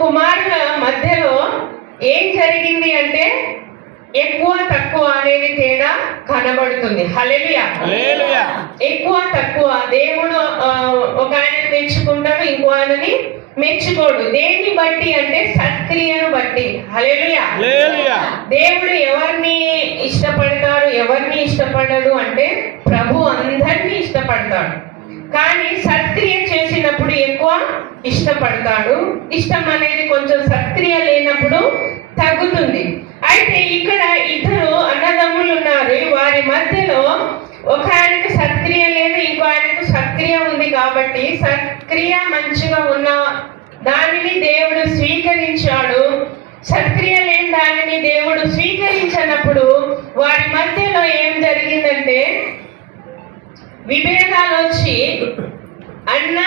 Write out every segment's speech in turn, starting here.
కుమారుల మధ్యలో ఏం జరిగింది అంటే ఎక్కువ తక్కువ అనేది తేడా కనబడుతుంది. హల్లెలూయా. ఎక్కువ తక్కువ. దేవుడు ఒక ఆయనని మెచ్చుకుంటాడు, ఇంకో ఆయనని మెచ్చుకోడు. దేన్ని బట్టి అంటే సత్క్రియను బట్టి. హల్లెలూయా. దేవుడు ఎవరిని ఇష్టపడతాడు, ఎవరిని ఇష్టపడడు అంటే ప్రభు అందరినీ ఇష్టపడతాడు. కానీ సత్క్రియ చేసినప్పుడు ఎక్కువ ఇష్టపడతాడు. ఇష్టం అనేది కొంచెం సత్క్రియ లేనప్పుడు తగ్గుతుంది. అయితే ఇక్కడ ఇద్దరు అన్నదమ్ములు ఉన్నారు. వారి మధ్యలో ఒక ఆయనకు సత్క్రియ లేదు, ఇంకో ఆయనకు సత్క్రియ ఉంది. కాబట్టి సత్క్రియ మంచిగా ఉన్న దానిని దేవుడు స్వీకరించాడు, సత్క్రియ లేని దానిని దేవుడు స్వీకరించినప్పుడు వారి మధ్యలో ఏం జరిగిందంటే విభేదాలు వచ్చి అన్న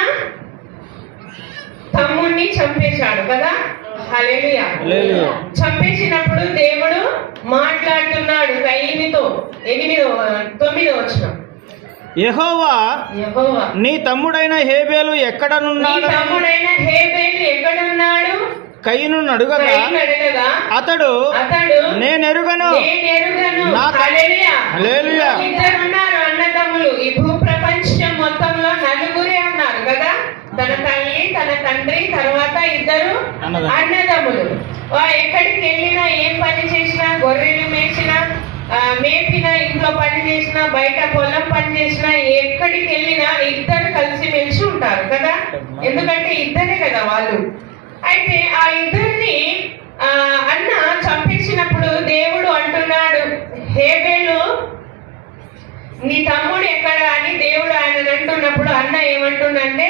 తమ్ముడిని చంపేశాడు కదా. హల్లెలూయా. చంపేసినప్పుడు దేవుడు మాట్లాడుతున్నాడు కయీనుతో. 9వ వచనం. యెహోవా నీ తమ్ముడైన హేబేలు ఎక్కడనున్నాడు? కయీనును అడుగగా అతడు నేనెరుగను. హల్లెలూయా. ఇద్దరున్నారు అన్నదమ్ములు. ఈ భూప్రపంచం మొత్తంలో నలుగురే ఉన్నారు కదా. తన తల్లి, తన తండ్రి, తర్వాత ఇద్దరు అన్నదమ్ములు. ఎక్కడికి వెళ్ళినా, ఏం పని చేసినా, గొర్రెలు మేపినా, ఇంట్లో పని చేసినా, బయట పొలం పని చేసినా, ఎక్కడికి వెళ్ళినా ఇద్దరు కలిసి మెలిసి ఉంటారు కదా. ఎందుకంటే ఇద్దరే కదా వాళ్ళు. అయితే ఆ ఇద్దరిని అన్న చంపేసినప్పుడు దేవుడు అంటున్నాడు, హేబేలు నీ తమ్ముడు ఎక్కడ అని దేవుడు ఆయన అంటున్నప్పుడు అన్న ఏమంటుందంటే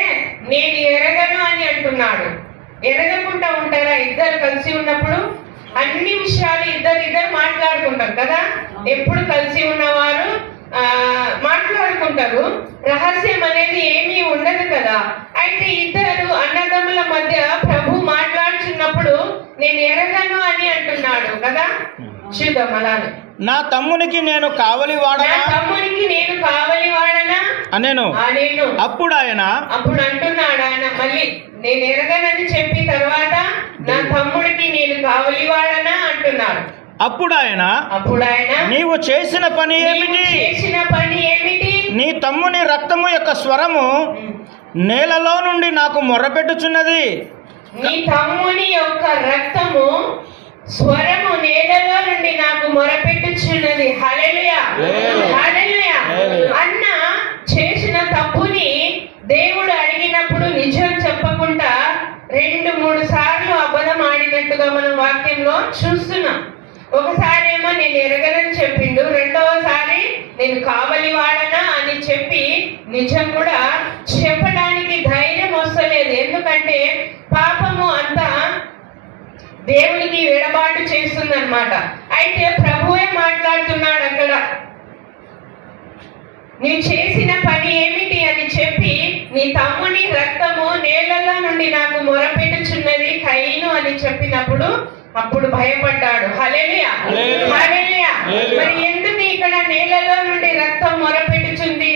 నేను ఎరగను అని అంటున్నాడు. ఎరగకుండా ఉంటారా ఇద్దరు కలిసి ఉన్నప్పుడు? అన్ని విషయాలు ఇద్దరు మాట్లాడుకుంటారు కదా. ఎప్పుడు కలిసి ఉన్నవారు మాట్లాడుకుంటారు. రహస్యం అనేది ఏమీ ఉండదు కదా. అయితే ఇద్దరు అన్నదమ్ముల మధ్య ప్రభు మాట్లాడుతున్నప్పుడు నేను ఎరగను అని అంటున్నాడు కదా. చూద్దాం అలానే. నా తమ్మునికి నేను కావలి వాడనా అనేను. అప్పుడు అంటున్నాడు ఆయన మళ్ళీ నేను ఎరగనని చెప్పి తర్వాత నా తమ్ముడికి నేను కావలి వాడనా అంటున్నాడు. అప్పుడు ఆయన నీవు చేసిన పని ఏమిటి? నీ తమ్ముని రక్తము యొక్క స్వరము నేలలో నుండి నాకు మొర్రపెట్టుచున్నది. నీ తమ్ముని యొక్క రక్తము స్వరము నేలలో నుండి నాకు మొరపెట్టుచున్నది. హల్లెలూయా. హల్లెలూయా. అన్న చేసిన తప్పుని దేవుడు అడిగినప్పుడు నిజం చెప్పకుండా 2-3 సార్లు అబద్ధం ఆడినట్టుగా మనం వాక్యంలో చూస్తున్నాం. ఒకసారి ఏమో నేను ఎరగనని చెప్పిండు, రెండవసారి నేను కావలి వాడనా అని చెప్పి నిజం కూడా చెప్పడానికి ధైర్యం వస్తలేదు. ఎందుకంటే పాపము అంతా దేవునికి ఎడబాటు చేస్తుందన్నమాట. అయితే ప్రభువే మాట్లాడుతున్నాడు అక్కడ, నీవు చేసిన పని ఏమిటి అని చెప్పి నీ తమ్ముని రక్తము నేలలో నుండి నాకు మొరపెట్టుచున్నది కయీను అని చెప్పినప్పుడు అప్పుడు భయపడ్డాడు. హల్లెలూయా. హల్లెలూయా. మరి ఎందుకు ఇక్కడ నేలలో నుండి రక్తం మొరపెట్టుచుంది?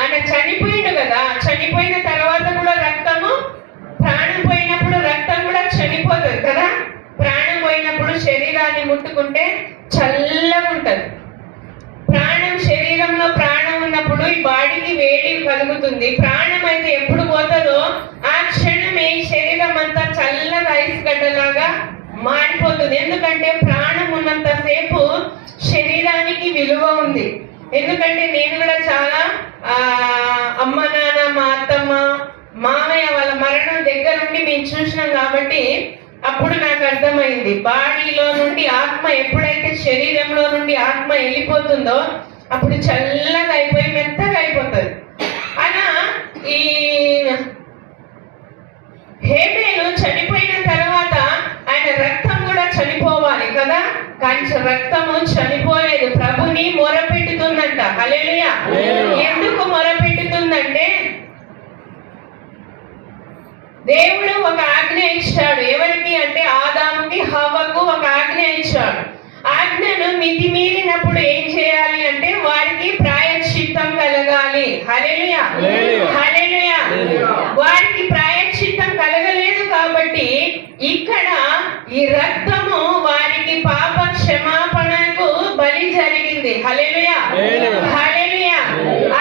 ఆయన చనిపోయిండు కదా. చనిపోయిన తర్వాత కూడా రక్తము, ప్రాణం పోయినప్పుడు రక్తం కూడా చనిపోతుంది కదా. ప్రాణం పోయినప్పుడు శరీరాన్ని ముట్టుకుంటే చల్లగా ఉంటది. శరీరంలో ప్రాణం ఉన్నప్పుడు ఈ బాడీకి వేడి కలుగుతుంది. ప్రాణం అయితే ఎప్పుడు పోతుందో ఆ క్షణమే ఈ శరీరం అంతా చల్లగా ఐస్ గడ్డలాగా మారిపోతుంది. ఎందుకంటే ప్రాణం ఉన్నంత సేపు శరీరానికి విలువ ఉంది. ఎందుకంటే నేను కూడా చాలా అమ్మ నాన్న, మా అత్తమ్మ, మామయ్య వాళ్ళ మరణం దగ్గరుండి మేము చూసినాం కాబట్టి అప్పుడు నాకు అర్థమైంది, బాడీలో నుండి ఆత్మ ఎప్పుడైతే శరీరంలో నుండి ఆత్మ వెళ్ళిపోతుందో అప్పుడు చల్లగా అయిపోయి మెత్తగా అయిపోతుంది. అలా ఈ హేబేలు చనిపోయిన తర్వాత ఆయన రక్తం కూడా చనిపోవాలి కదా, కానీ రక్తము చనిపోలేదు. ప్రభుని మొరపెట్టుతుందంట. హల్లెలూయా. ఎందుకు మొరపెట్టుతుందంటే దేవుడు ఒక ఆజ్ఞ ఇచ్చాడు. ఎవరికి అంటే ఆదాముకి, హవ్వకు ఒక ఆజ్ఞ ఇచ్చాడు. ఆజ్ఞను మితిమీరినప్పుడు ఏం చేయాలి అంటే వారికి ప్రాయశ్చిత్తం కలగాలి. హల్లెలూయా. హల్లెలూయా. వారికి ప్రాయశ్చిత్తం కలగలేదు ఈ రక్తము వారికి పాప క్షమాపణకు బలి జరిగింది. హల్లెలూయా, హల్లెలూయా.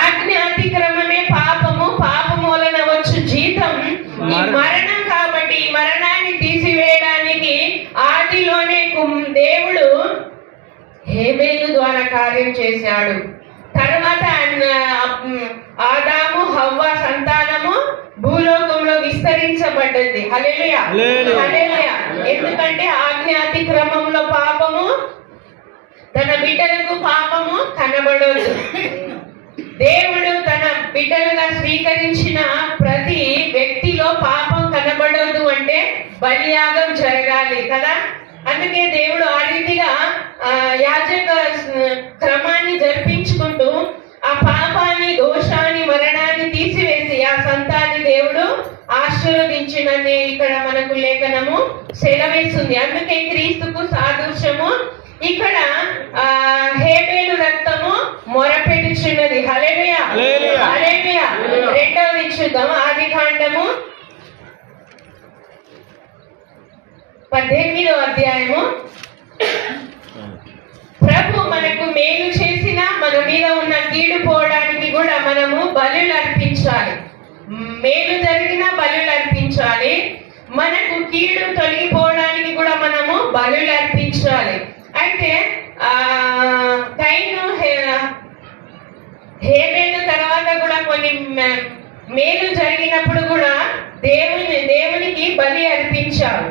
ఆజ్ఞ అతిక్రమమే పాపము, పాపము వలన వచ్చు జీతం ఈ మరణం. కాబట్టి ఈ మరణాన్ని తీసివేయడానికి ఆదిలోనే దేవుడు హేబేలు ద్వారా కార్యం చేశాడు. తర్వాత ఆదాము హవ్వ సంతానము భూలోకంలో విస్తరించబడ్డది. హల్లెలూయా, హల్లెలూయా. ఎందుకంటే ఆజ్ఞ అతిక్రమంలో పాపము, తన బిడ్డలకు పాపము కనబడదు. దేవుడు తన బిడ్డలుగా స్వీకరించిన ప్రతి వ్యక్తిలో పాపం కనబడదు అంటే బలియాగం జరగాలి కదా. అందుకే దేవుడు ఆ రీతిగా యాజక క్రమాన్ని జరిపించుకుంటూ ఆ పాపాన్ని, దోషాన్ని, మరణాన్ని తీసివేసి ఆ సంతాన్ని దేవుడు ఆశీర్వదించినని ఇక్కడ మనకు లేఖనము సెలవిస్తుంది. అందుకే క్రీస్తుకు సాదృశ్యము ఇక్కడ హేబేలు రక్తము మొరపెట్టుచున్నది. హల్లెలూయా, హల్లెలూయా. రెండవది చూద్దాం, ఆదికాండము 18వ అధ్యాయము. ప్రభు మనకు మేలు చేసినా మన మీద ఉన్న కీడు పోవడానికి కూడా మనము బలులు అర్పించాలి. మేలు జరిగినా బలులు అర్పించాలి, మనకు కీడు తొలగిపోవడానికి కూడా మనము బలులు అర్పించాలి. అయితే కయీను హేబేలు తర్వాత కూడా కొన్ని మేలు జరిగినప్పుడు కూడా దేవునికి బలి అర్పించారు.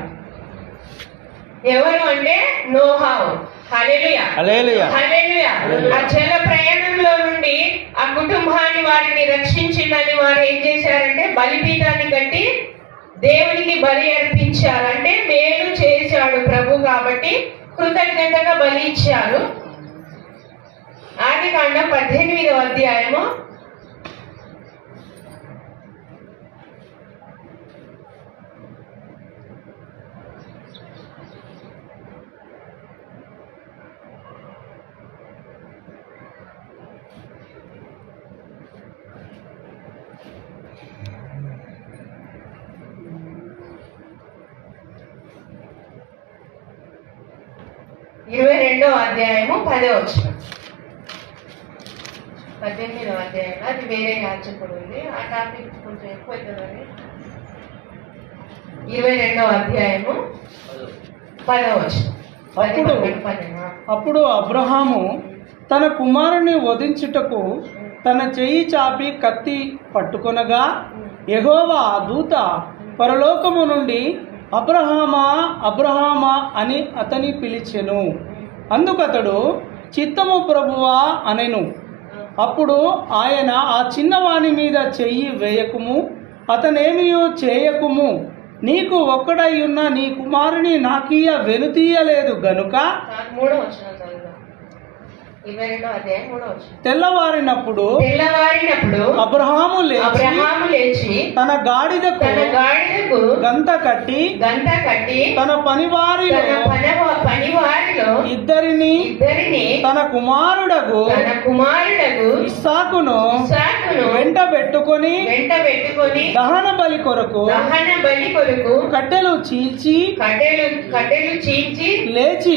ఎవరు అంటే నోహావు. హల్లెలూయా, హల్లెలూయా. ఆ జల ప్రయాణంలో నుండి ఆ కుటుంబాన్ని వారిని రక్షించిందని వారు ఏం చేశారంటే బలిపీఠాన్ని కట్టి దేవునికి బలి అర్పించారు. అంటే మేలు చేశాడు ప్రభు కాబట్టి కృతజ్ఞతగా బలి ఇచ్చారు. ఆదికాండం 18వ అధ్యాయము 22వ అధ్యాయము 10వ వచనం. 18వ అధ్యాయం అది వేరే యాచకుడు ఉంది. ఆ టాపిక్ కొంచెం ఎక్కువ అవుతుందని 22వ అధ్యాయము 10వ వచనం. అప్పుడు అబ్రహాము తన కుమారుని వధించుటకు తన చెయ్యి చాపి కత్తి పట్టుకొనగా యెహోవా దూత పరలోకము నుండి అబ్రహామా అబ్రహామా అని అతని పిలిచెను. అందుకతడు చిత్తము ప్రభువా అనెను. అప్పుడు ఆయన ఆ చిన్నవాని మీద చెయ్యి వేయకుము, అతనేమియో చేయకుము, నీకు ఒక్కడై ఉన్న నీ కుమారుని నాకీయ వెనుతీయలేదు గనుక. తెల్లవారినప్పుడు అబ్రహాము లేచి తన గాడిదకు గంత కట్టి తన పనివారిలో ఇద్దరిని తన కుమారుడకు ఇస్సాకును వెంట పెట్టుకొని దహన బలి కొరకు కట్టెలు చీల్చి లేచి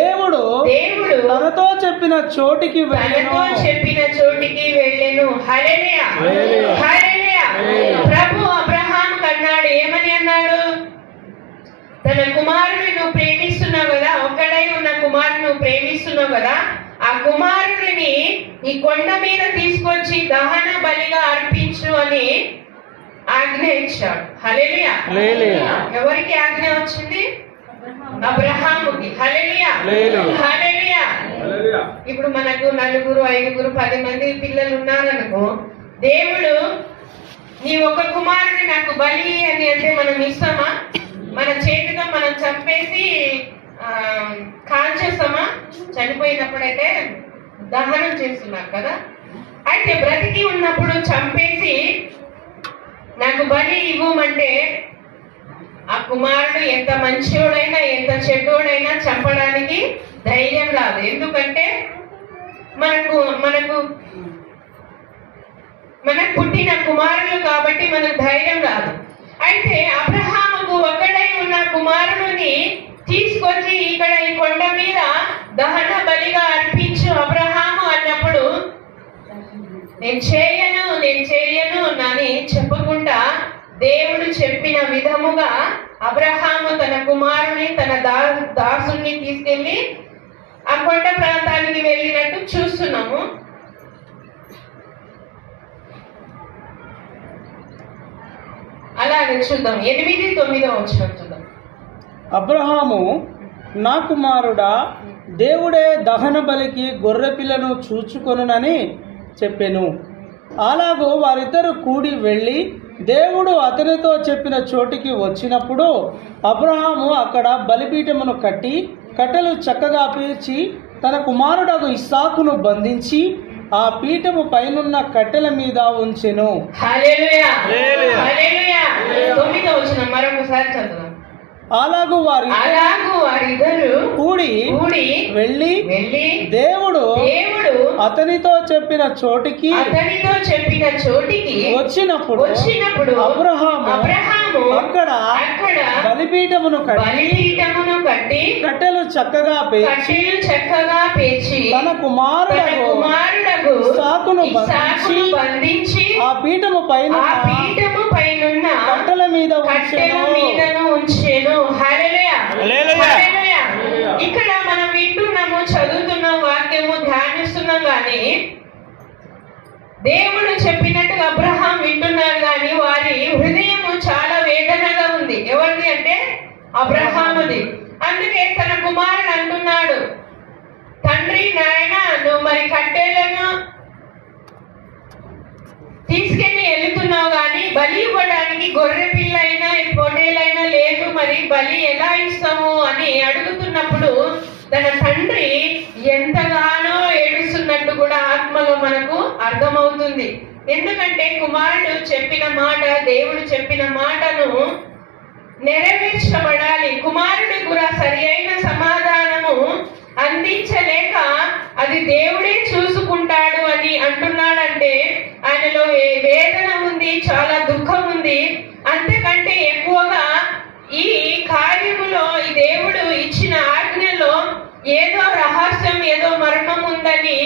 దేవుడు తనతో చెప్పిన చోటికి వెళ్ళెను. హల్లెలూయా, హల్లెలూయా. ప్రభు అబ్రహాం కన్నాడు. ఏమని అన్నాడు? తన కుమారుని నువ్వు ప్రేమిస్తున్నావు కదా, ఒక్కడై ఉన్న కుమారుని నువ్వు ప్రేమిస్తున్నావు కదా, ఆ కుమారుడిని ఈ కొండ మీద తీసుకొచ్చి దహన బలిగా అర్పించు అని ఆజ్ఞ ఇచ్చాడు. హల్లెలూయా. ఎవరికి ఆజ్ఞ వచ్చింది? అబ్రహాముకి. హల్లెలూయా, హల్లెలూయా. ఇప్పుడు మనకు 4, 5, 10 మంది పిల్లలు ఉన్నారనుకో, దేవుడు నీ ఒక కుమారుని నాకు బలి అని అంటే మనం ఇస్తామా? మన చేతితో మనం చంపేసి కాల్చేస్తామా? చనిపోయినప్పుడైతే దహనం చేస్తున్నారు కదా. అయితే బ్రతికి ఉన్నప్పుడు చంపేసి నాకు బలి ఇవ్వమంటే ఆ కుమారుడు ఎంత మంచోడైనా ఎంత చెడ్డోడైనా చంపడానికి ధైర్యం రాదు. ఎందుకంటే మనకు పుట్టిన కుమారులు కాబట్టి మనకు ధైర్యం రాదు. అయితే అబ్రహాముకు ఒక్కడై ఉన్న కుమారుడిని తీసుకొచ్చి ఇక్కడ ఈ కొండ మీద దహన బలిగా అర్పించు అబ్రహాము అన్నప్పుడు నేను చేయను అని చెప్పకుండా దేవుడు చెప్పిన విధముగా అబ్రహాము తన కుమారుని తన దాసుని తీసుకెళ్లి ఆ కొండ ప్రాంతానికి వెళ్ళినట్టు చూస్తున్నాము. అలాగే చూద్దాం 8-9 వచనం చూద్దాం. అబ్రహాము, నా కుమారుడా, దేవుడే దహన బలికి గొర్రె పిల్లను చూచుకొనునని చెప్పెను. అలాగూ వారిద్దరు కూడి వెళ్ళి దేవుడు అతనితో చెప్పిన చోటికి వచ్చినప్పుడు అబ్రహాము అక్కడ బలిపీఠమును కట్టి కట్టెలు చక్కగా పేర్చి తన కుమారుడగు ఇస్సాకును బంధించి ఆ పీఠము పైనున్న కట్టెల మీద ఉంచెను. హల్లెలూయా, హల్లెలూయా. 9వ వచనం మరొకసారి చదువుదాం. అలాగూ వారిద్దరు కూడి వెళ్ళి దేవుడు అతనితో చెప్పిన చోటికి వచ్చినప్పుడు అబ్రహాము అక్కడ బలిపీఠమును కట్టి కట్టెలు చక్కగా పేర్చి తన కుమారుడగు ఇస్సాకును బంధించి ఆ పీఠము పైన కట్టెల మీద ఉంచెను. ఇక్కడ మనం వింటున్నాము, చదువుతున్నాం, వాక్యము ధ్యానిస్తున్నాం, గాని దేవుడు చెప్పినట్టుగా అబ్రహాం వింటున్నారు, గాని వారి హృదయము చాలా వేదనగా ఉంది. ఎవరిది అంటే అబ్రహాముది. అందుకే తన కుమారుడు అంటున్నాడు, తండ్రి, నాయన, నువ్వు మరి కట్టెలను తీసుకెళ్లి వెళ్తున్నావు, గాని బలి ఇవ్వడానికి గొర్రె పిల్లైనా పొట్టేలైనా లేదు, మరి బలి ఎలా ఇస్తాము అని అడుగుతున్నప్పుడు తన తండ్రి ఎంతగానో ఏడుస్తున్నట్టు కూడా ఆత్మలో మనకు అర్థమవుతుంది. ఎందుకంటే కుమారుడు చెప్పిన మాట, దేవుడు చెప్పిన మాటను నెరవేర్చబడాలి. కుమారుడు కూడా సరి అయిన సమాధానము అందించలేక అది దేవుడే చూసుకుంటాడు అని అంటున్నాడంటే ఆయనలో వేదన ఉంది, చాలా దుఃఖం ఉంది. అంతకంటే ఎక్కువగా ఈ కార్యములో ఈ దేవుడు ఇచ్చిన ఆజ్ఞలో ఏదో రహస్యం, ఏదో మర్మం ఉందని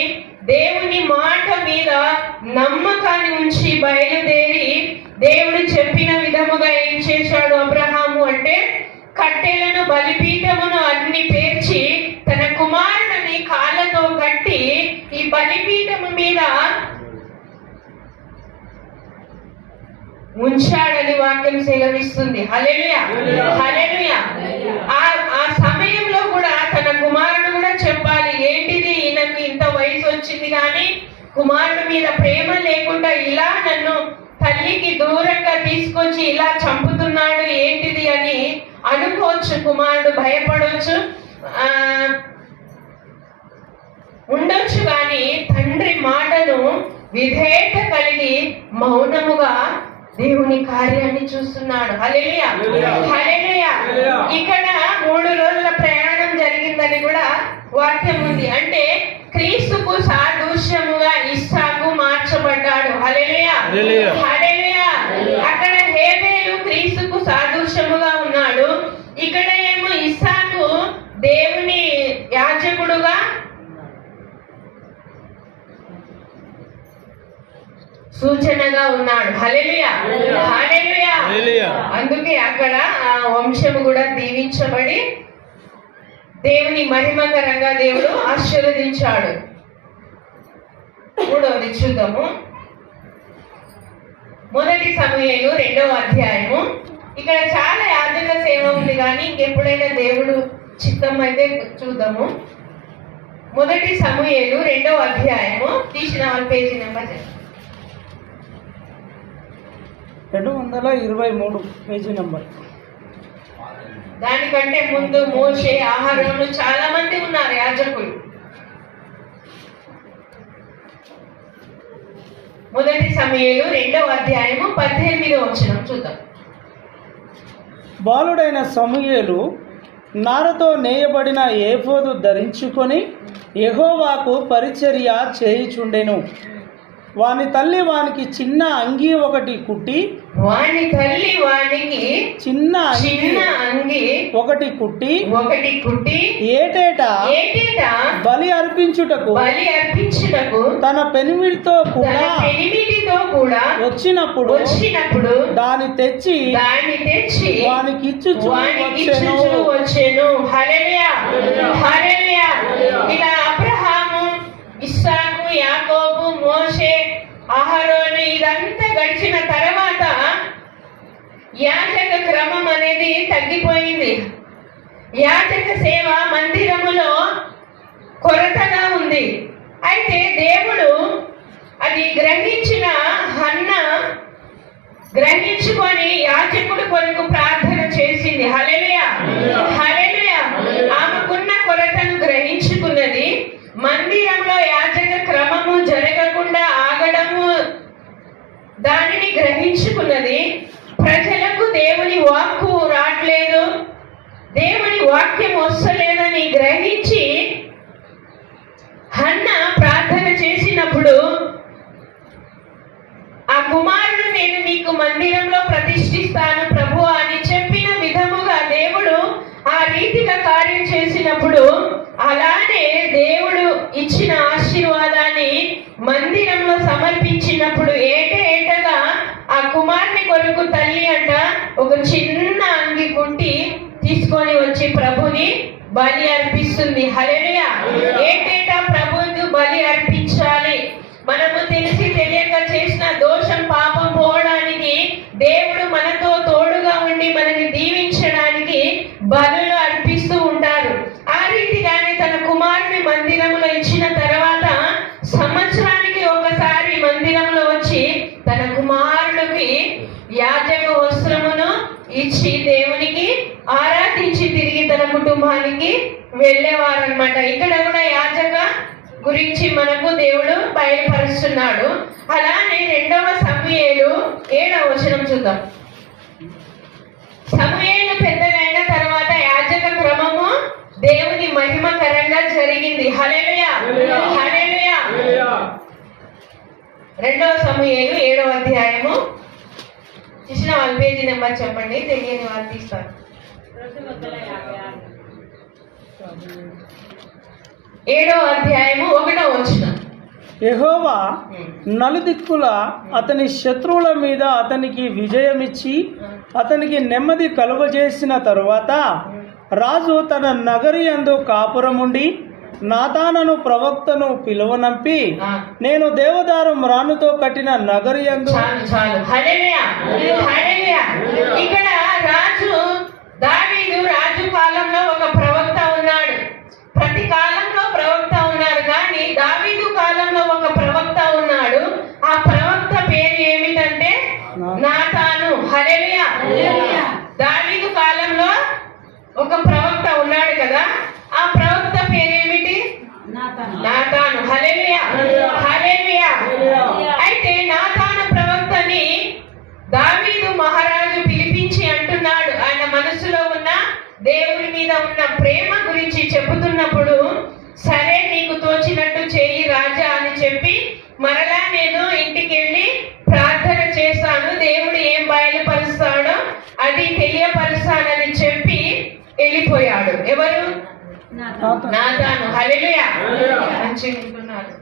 దేవుని మాట మీద నమ్మకాన్ని ఉంచి బయలుదేరి దేవుడు చెప్పిన విధముగా ఏం చేశాడు అబ్రహాము అంటే కట్టెలను బలిపీఠమును అన్ని పేర్చి తన కుమారుడిని కాళ్ళతో కట్టి ఈ బలిపీఠము మీద ఉంచాడని వాక్యం సెలవిస్తుంది. హల్లెలూయా, హల్లెలూయా. ఆ సమయంలో కూడా తన కుమారుడు కూడా చెప్పాలి, ఏంటిది ఈయనకు ఇంత వయసు వచ్చింది కానీ కుమారుడు మీద ప్రేమ లేకుండా ఇలా నన్ను తల్లికి దూరంగా తీసుకొచ్చి ఇలా చంపుతున్నాడు ఏంటిది అని అనుకోవచ్చు. కుమారుడు భయపడవచ్చు, ఉండొచ్చు, కానీ తండ్రి మాటను విధేయత కలిగి మౌనముగా దేవుని కార్యాన్ని చూస్తున్నాడు. హల్లెలూయా, హల్లెలూయా. ఇక్కడ 3 రోజుల ప్రయాణం జరిగిందని కూడా వాక్యం ఉంది. అంటే క్రీస్తుకు సాదృశ్యముగా ఇస్సాకు మార్చబడ్డాడు. హల్లెలూయా, హల్లెలూయా. అక్కడ హేబేలు క్రీస్తుకు సాదృశ్యముగా ఉన్నాడు. ఇక్కడ ఏమో ఇస్సాకు దేవుని యాజకుడుగా సూచనగా ఉన్నాడు. హల్లెలూయా, హల్లెలూయా. అందుకే అక్కడ ఆ వంశము కూడా దీవించబడి దేవుని మహిమకరంగా దేవుడు ఆశీర్వదించాడు. 3వది చూద్దాము. 1 సమూయేలు 2వ అధ్యాయము. ఇక్కడ చాలా యాజక సేవ ఉంది, కానీ ఇంకెప్పుడైనా దేవుడు చిత్తం అయితే చూద్దాము. 1 సమూయేలు 2వ అధ్యాయము. తీసిన వాళ్ళ పేజీ నెంబర్ 223 పేజీ నెంబర్. దానికంటే ముందు మోషే, ఆహారంలో చాలా మంది ఉన్నారు యాజకులు. 1 సమూయేలు 2వ అధ్యాయము 18వ వచనం చూద్దాం. బాలుడైన సమూయేలు నారతో నేయబడిన ఏఫోదు ధరించుకొని యెహోవాకు పరిచర్య చేయుచుండెను. వాని తల్లి వానికి చిన్న అంగీ ఒకటి కుట్టి వాని తల్లి వానికి చిన్న చిన్న అంగి ఒకటి కుట్టి ఏటేటా బలి అర్పించుటకు తన పెనిమిటితో కూడా వచ్చినప్పుడు దాన్ని తెచ్చి వానికి ఇచ్చుచు వచ్చెను. హల్లెలూయా, హల్లెలూయా. ఇలా అబ్రహాము, ఇస్సాకు, యాకోబు, మోషే, అహరోను ఇదంతా గడిచిన తర్వాత యాజక క్రమం అనేది తగ్గిపోయింది. యాజక సేవ మందిరములో కొరతగా ఉంది. అయితే దేవుడు అది గ్రహించిన హన్న గ్రహించుకొని యాజకుడు కొరకు ప్రార్థన చేసింది. హల్లెలూయా, హల్లెలూయా. ఆమెకున్న కొరతను గ్రహించుకున్నది. మందిరంలో యాజక క్రమము జరగకుండా ఆగడము దానిని గ్రహించుకున్నది. ప్రజలకు దేవుని వాక్కు రావట్లేదు, దేవుని వాక్యం వస్తలేదని గ్రహించి హన్న ప్రార్థన చేసినప్పుడు ఆ కుమారుడు నేను నీకు మందిరంలో ప్రతిష్ఠిస్తాను ప్రభు అని చెప్పిన విధముగా దేవుడు ఆ రీతిగా కార్యం చేసినప్పుడు అలానే దేవుడు ఇచ్చిన ఆశీర్వాదాన్ని మందిరంలో సమర్పించినప్పుడు ఏటగా ఆ కుమారుని కొరకు తల్లి అంట ఒక చిన్న అంగి కుట్టి తీసుకొని వచ్చి ప్రభుని బలి అర్పిస్తుంది. హల్లెలూయా. ఏటేటా ప్రభువుకు బలి అర్పించాలి. మనము తెలిసి తెలియక చేసిన దోషం పాపం పోవడానికి దేవుడు మనతో తోడుగా ఉండి మనని దీవించడానికి బలులు అర్పిస్తూ ఉంటారు. ఆ రీతిగానే తన కుమారుని మందిరంలో ఇచ్చిన తర్వాత సంవత్సరానికి ఒకసారి మందిరంలో వచ్చి తన కుమారుడికి యాజక వస్త్రమును ఇచ్చి దేవునికి ఆరాధించి తిరిగి తన కుటుంబానికి వెళ్ళేవారు అనమాట. ఇక్కడ కూడా యాజక గురించి మనకు దేవుడు బయలుపరుస్తున్నాడు. అలానే 2వ సమూయేలు 7వ వచనం చూద్దాం. సమూయేలు పెద్దగైన తర్వాత యాజక క్రమము దేవుని మహిమకరంగా జరిగింది. హల్లెలూయా, హల్లెలూయా. 2వ సమూయేలు 7వ అధ్యాయము. చూసిన వాళ్ళ పేజీ నెంబర్ చెప్పండి, తెలియని వాళ్ళు తీస్తారు. 7వ అధ్యాయము 1వ వచనం. యెహోవా నలుదిక్కుల అతని శత్రువుల మీద అతనికి విజయమిచ్చి అతనికి నెమ్మది కలుగజేసిన తరువాత రాజు తన నగరి యందు కాపురముండి నాతానను ప్రవక్తను పిలువనంపి నేను దేవదారు మ్రానుతో కట్టిన నగరి యందు. హల్లెలూయా, హల్లెలూయా. ఇక్కడ దావీదు రాజు కాలంలో ఒక ప్రవక్త ఉన్నాడు. ప్రతి కాలంలో ప్రవక్త ఉన్నారు, కానీ దావీదు కాలంలో ఒక ప్రవక్త ఉన్నాడు. ఆ ప్రవక్త పేరు ఏమిటంటే నాతాను. హల్లెలూయా. దావీదు కాలంలో ఒక ప్రవక్త ఉన్నాడు కదా, ఆ ప్రవక్త పేరేమిటి? నాతాను. హల్లెలూయా, హల్లెలూయా. అయితే నాతాను ప్రవక్తని దావీదు మహారాజు పిలిపించి అంటున్నాడు, ఆయన మనసులో ఉన్న దేవుని మీద ఉన్న ప్రేమ గురించి చెబుతున్నప్పుడు, సరే నీకు తోచినట్టు చేయి రాజా అని చెప్పి మరలా నేను ఇంటికి వెళ్ళి ప్రార్థన చేస్తాను, దేవుడు ఏం బయలుపరుస్తాడో అది తెలియపరుస్తానని చెప్పి వెళ్ళిపోయాడు. ఎవరు? నాతాను. హల్లెలూయా. మంచిగా వింటున్నారు.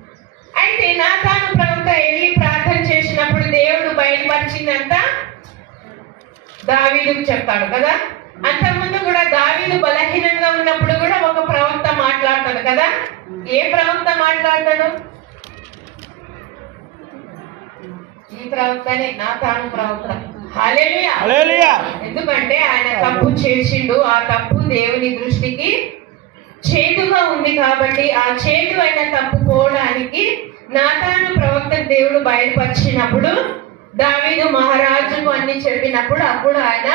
అయితే నాతాను ప్రవక్త వెళ్ళి ప్రార్థన చేసినప్పుడు దేవుడు బయలుపరిచిందంతా దావీదుకు చెప్తాడు కదా. అంతకుముందు కూడా దావీదు బలహీనంగా ఉన్నప్పుడు కూడా ఒక ప్రవక్త మాట్లాడతాడు కదా. ఏ ప్రవక్త మాట్లాడతాడు? ఈ ప్రవక్తనే, నాతాను ప్రవక్త. హల్లెలూయా, హల్లెలూయా. ఎందుకంటే ఆయన తప్పు చేసిండు, ఆ తప్పు దేవుని దృష్టికి చేదుగా ఉంది కాబట్టి ఆ చేదు అయిన తప్పు పోవడానికి నాతాను ప్రవక్త దేవుడు బయలుపరిచినప్పుడు దావీదు మహారాజుకు అన్ని చెప్పినప్పుడు అప్పుడు ఆయన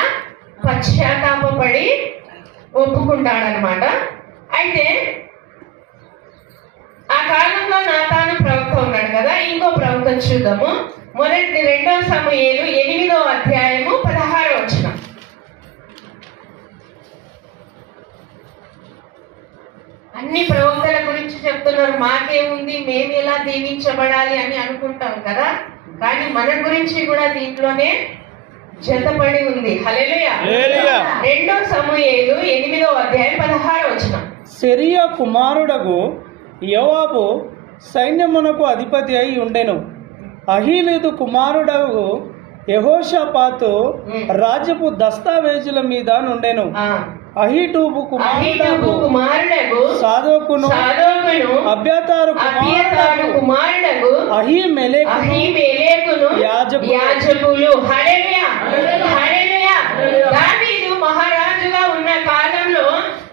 పశ్చాత్తాపపడి ఒప్పుకుంటాడనమాట. అయితే ఆ కాలంలో నాతాను ప్రవక్త ఉన్నాడు కదా. ఇంకో ప్రవక్త చూద్దాము. 2వ సమూయేలు 8వ అధ్యాయము 16వ వచనం. అన్ని ప్రవక్తల గురించి చెప్తున్నారు. మాకేముంది, మేము ఎలా దీవించబడాలి అని అనుకుంటాం కదా, కానీ మన గురించి కూడా దీంట్లోనే జతపడి ఉంది. హల్లెలూయా. హల్లెలూయా. 2 సమూయేలు 8వ అధ్యాయం 16వ వచనం. సెరియా కుమారుడగు యోవాబు సైన్యమునకు అధిపతి అయి ఉండెను. అహీలూదు కుమారుడగు యెహోషాపాతు రాజ్యపు దస్తావేజుల మీద నుండెను. అహీటూబు కుమారుడగు సాదోకును అబ్యాతారు కుమారుడగు అహీమెలెకును యాజకులు. హల్లెలూయా. హల్లెలూయా. దావీదు మహారాజుగా ఉన్న కాలంలో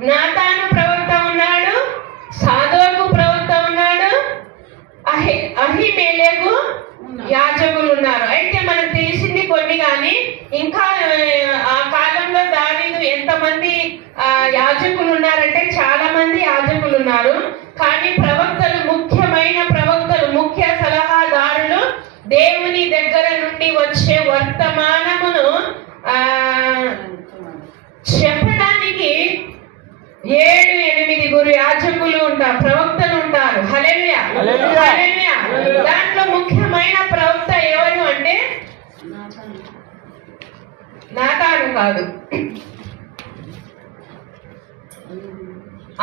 నాతాను ప్రవక్త ఉన్నాడు, సాదోకు ప్రవక్త ఉన్నాడు, అహీమెలెకు యాజకులు ఉన్నారు. అయితే మనకు తెలిసింది కొన్ని, కానీ ఇంకా ఆ కాలంలో దావీదు ఎంతమంది యాజకులు ఉన్నారంటే చాలా మంది యాజకులు ఉన్నారు. కానీ ప్రవక్తలు, ముఖ్యమైన ప్రవక్తలు, ముఖ్య సలహాదారులు దేవుని దగ్గర నుండి వచ్చే వర్తమానమును చెప్పడానికి 7-8 యాజకులు ఉంటారు, ప్రవక్తలు ఉంటారు. హల్లెలూయా. హల్లెలూయా. దాంట్లో ముఖ్యమైన ప్రవక్త ఎవరు అంటే నాతాను కాదు,